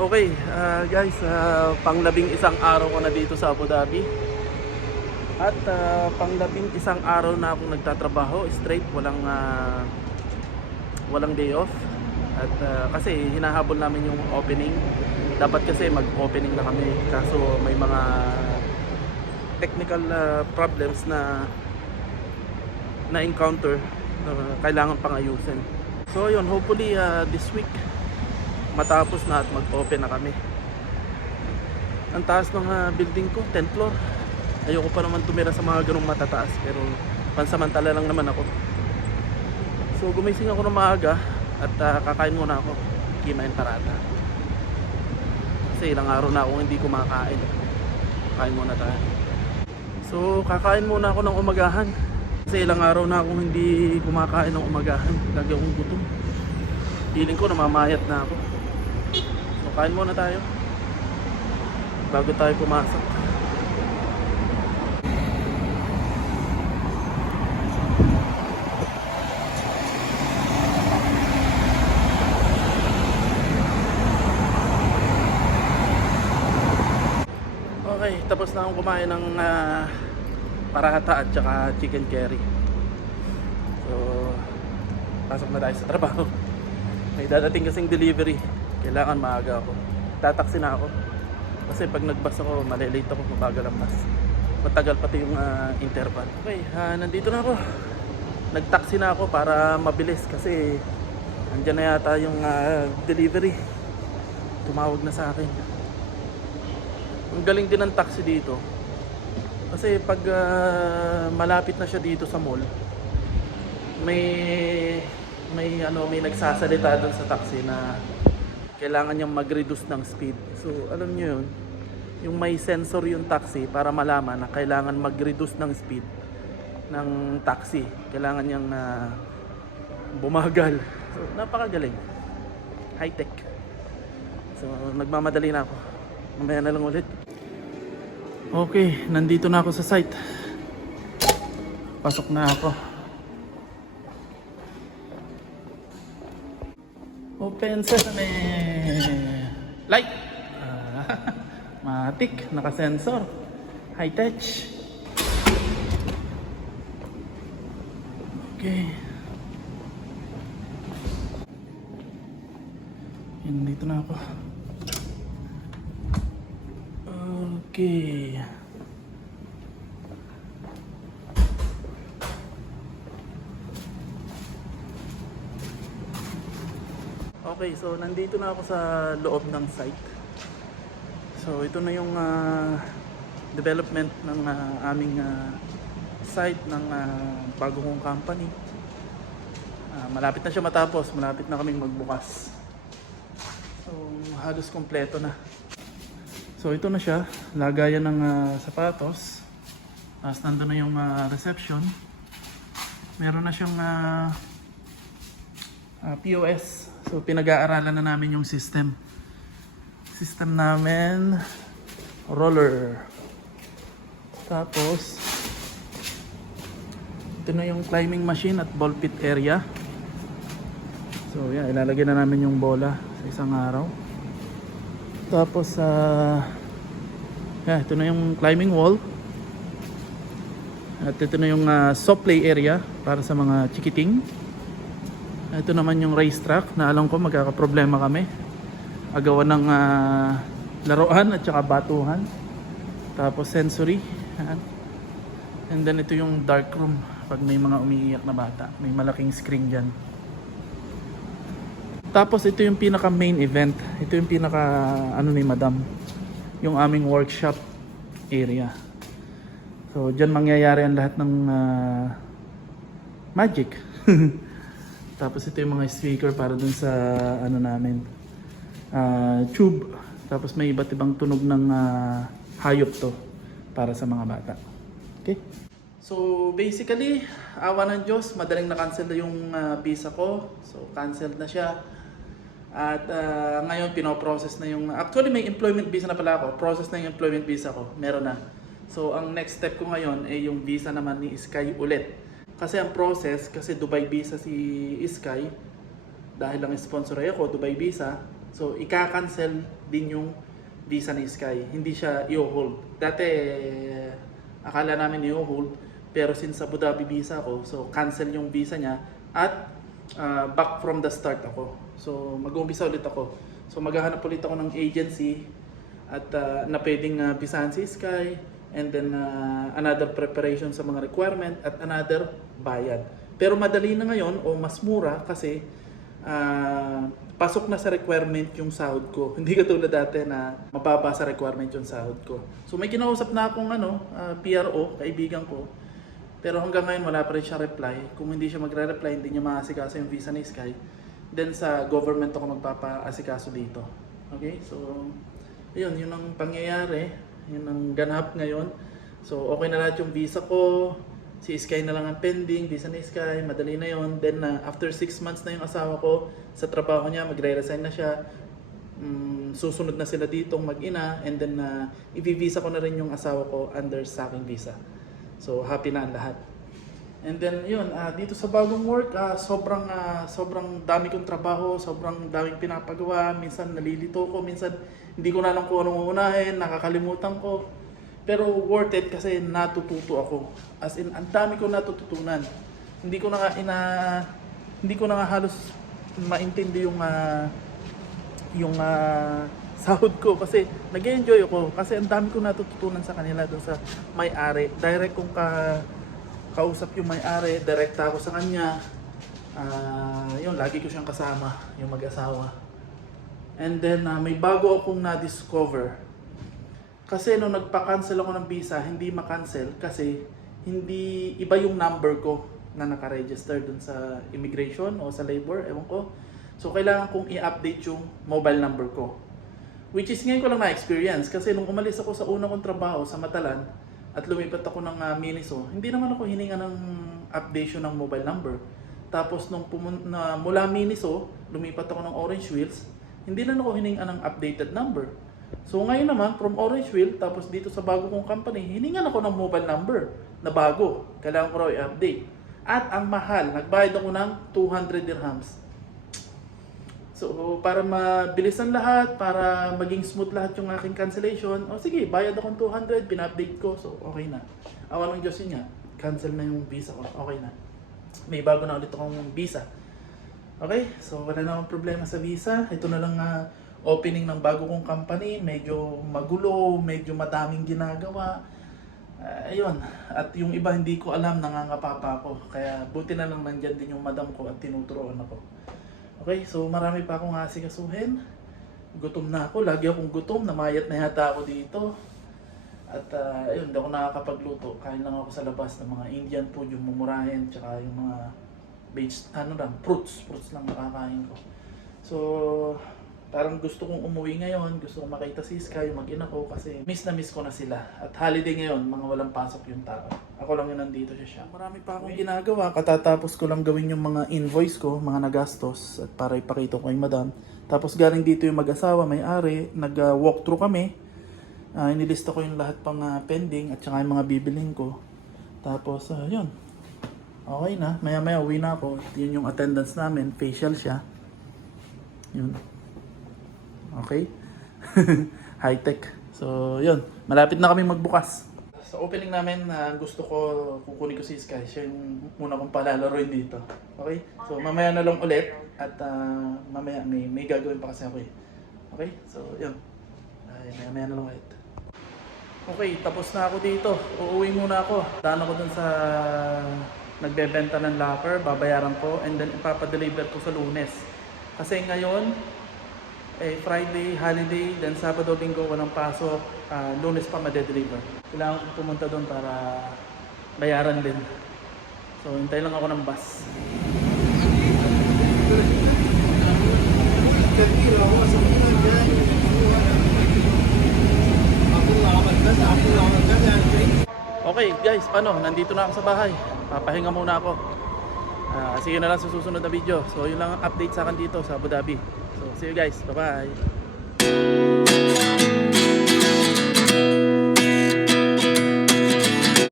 Okay, guys, pang-11 araw ko na dito sa Abu Dhabi. At pang-11 araw na akong nagtatrabaho, straight, walang day off. At kasi hinahabol namin yung opening. Dapat kasi mag-opening na kami, kaso may mga technical problems na encounter na kailangan pang ayusin. So yun, hopefully this week matapos na at mag-open na kami. Ang taas ng building ko, 10th floor. Ayoko pa naman tumira sa mga ganung matataas, pero pansamantala lang naman ako. So gumising ako ng maaga at kakain muna ako kima and parata. Kasi ilang araw na akong hindi kumakain. Kain muna tayo. So kakain muna ako ng umagahan. Kasi ilang araw na akong hindi kumakain ng umagahan. Lagi akong gutom. Feeling ko namamayat na ako. So kain muna tayo bago tayo pumasok. Okay, tapos na akong kumain ng parata at saka chicken curry. So pasok na tayo sa trabaho. May dadating kasing delivery. Kailangan maaga ako. Tataksi na ako. Kasi pag nagbus ako, malilate ako, mabagal ang bus. Matagal pati yung interval. Okay, nandito na ako. Nagtaksi na ako para mabilis kasi andyan na yata yung delivery. Tumawag na sa akin. Ang galing din ng taxi dito. Kasi pag malapit na siya dito sa mall, may nagsasalita doon sa taxi na kailangan niyang mag-reduce ng speed. So alam niyo yun, yung may sensor yung taxi para malaman na kailangan mag-reduce ng speed ng taxi. Kailangan niyang bumagal. So napakagaling. High tech. So nagmamadali na ako. Mamaya na lang ulit. Okay, nandito na ako sa site. Pasok na ako. Open sesame. Light. Matik, naka-sensor. High tech. Okay. Yan, dito na ako. Okay. Okay, so nandito na ako sa loob ng site. So ito na yung development ng aming site ng bago kong company. Malapit na siya matapos, malapit na kaming magbukas. So halos kompleto na. So ito na siya, lagayan ng sapatos. Tapos nandun na yung reception. Meron na siyang POS. So pinag-aaralan na namin yung system. System namin, roller. Tapos ito na yung climbing machine at ball pit area. So yan, ilalagay na namin yung bola sa isang araw. Tapos ito na yung climbing wall. At ito na yung soft play area para sa mga chikiting. Ito naman yung racetrack na alam ko magkakaproblema kami. Agawan ng laruan at saka batuhan. Tapos sensory. And then ito yung dark room pag may mga umiiyak na bata. May malaking screen dyan. Tapos ito yung pinaka main event. Ito yung pinaka ni madam. Yung aming workshop area. So dyan mangyayari ang lahat ng magic. Tapos ito yung mga speaker para dun sa namin. Tube. Tapos may iba't ibang tunog ng hayop to para sa mga bata. Okay? So basically, awa ng Diyos, madaling na-cancel na yung visa ko. So canceled na siya. At ngayon pinoprocess na yung... Actually may employment visa na pala ako. Process na yung employment visa ko. Meron na. So ang next step ko ngayon ay yung visa naman ni Sky ulit. Kasi ang process, kasi Dubai visa si Sky. Dahil lang sponsor ako, Dubai visa. So, ika-cancel din yung visa ni Sky. Hindi siya i-hold. Dati, akala namin i-hold. Pero since Abu Dhabi visa ako, so cancel yung visa niya at back from the start ako. So, mag-uumpisa ulit ako. So, maghahanap ulit ako ng agency at na pwedeng bisahan si Sky, and then another preparation sa mga requirement at another bayad. Pero madali na ngayon o mas mura kasi pasok na sa requirement yung sahod ko. Hindi katulad dati na mababa sa requirement yung sahod ko. So may kinausap na akong PRO, kaibigan ko. Pero hanggang ngayon wala pa rin siya reply. Kung hindi siya magre-reply, hindi niya maasikaso yung visa ni Sky. Then sa government ako magpapa-asikaso dito. Okay? So, yun ang pangyayari. Yun ang ganap ngayon. So, okay na lahat yung visa ko. Si Sky na lang ang pending, visa ni Sky, madali na yon. Then after 6 months na yung asawa ko sa trabaho niya, magre-resign na siya. Susunod na sila ditong mag-ina, and then i-visa ko na rin yung asawa ko under sa aking visa. So happy na ang lahat. And then yun, dito sa bagong work, sobrang dami kong trabaho, sobrang daming pinapagawa. Minsan nalilito ko, minsan hindi ko na alam kung anong uunahin, nakakalimutan ko. Pero worth it kasi natututo ako. As in, ang dami ko natututunan. Hindi ko na nga halos maintindi yung sahod ko kasi nag-enjoy ako kasi ang dami ko natututunan sa kanila doon sa may-ari. Direct kong kausap yung may-ari, direkta ako sa kanya. Yun, lagi ko siyang kasama, yung mag-asawa. And then may bago akong na-discover. Kasi nung nagpa-cancel ako ng visa, hindi ma-cancel kasi hindi iba yung number ko na naka-register dun sa immigration o sa labor, ewan ko. So kailangan kong i-update yung mobile number ko. Which is ngayon ko lang na-experience kasi nung umalis ako sa una kong trabaho sa Matalan at lumipat ako ng Miniso, hindi naman ako hininga ng updation ng mobile number. Tapos nung mula Miniso, lumipat ako ng Orange Wheels, hindi na ako hininga ng updated number. So ngayon naman, from Orange Wheel, tapos dito sa bago kong company, hiningan ako ng mobile number na bago. Kailangan ko raw i-update. At ang mahal, nagbayad ako ng 200 dirhams. So para mabilisan lahat, para maging smooth lahat yung aking cancellation, sige, bayad akong 200, pina-update ko, so okay na. Awa ng Diyos yun nga, cancel na yung visa ko, okay na. May bago na ulit akong visa. Okay, so wala na akong problema sa visa. Ito na lang opening ng bago kong company, medyo magulo, medyo madaming ginagawa. Ayun, at yung iba hindi ko alam, nangangapapa ako. Kaya buti na lang nandyan din yung madam ko at tinuturoan ako. Okay, so marami pa akong asikasuhin. Gutom na ako, lagi akong gutom, namayat na yata ako dito. At ayun, hindi ako nakakapagluto. Kain lang ako sa labas ng mga Indian food, yung mumurahin, tsaka yung mga fruits lang nakakain ko. So, parang gusto kong umuwi ngayon, gusto kong makita si Sky, mag-ina ko kasi miss na miss ko na sila. At holiday ngayon, mga walang pasok yung tao. Ako lang yun nandito siya. Marami pa akong ginagawa, katatapos ko lang gawin yung mga invoice ko, mga nagastos, at para ipakita ko kay madam. Tapos galing dito yung mag-asawa, may-ari, nag-walkthrough kami. Inilista ko yung lahat pang pending at saka yung mga bibiling ko. Tapos yun, okay na, maya-maya uwi na ako. At yun yung attendance namin, facial siya. Yun. Okay? High-tech. So, yun. Malapit na kami magbukas. Sa opening namin, gusto ko kukunin ko si Sky. Siya yung muna kong palalaroin dito. Okay? So, mamaya na lang ulit. At mamaya may gagawin pa kasi ako eh. Okay? So, yun. Mamaya na lang ulit. Okay, tapos na ako dito. Uuwi muna ako. Daan ako dun sa nagbebenta ng locker. Babayaran ko. And then, ipapadeliver ko sa Lunes. Kasi ngayon, Friday, holiday, then Sabado, Linggo, walang pasok, Lunes pa madedeliver. Kailangan ko pumunta doon para bayaran din. So, hintay lang ako ng bus. Okay guys, paano? Nandito na ako sa bahay. Papahinga muna ako. See you na lang sa susunod na video. So, yun lang ang update sa akin dito sa Abu Dhabi. So, see you guys. Bye-bye.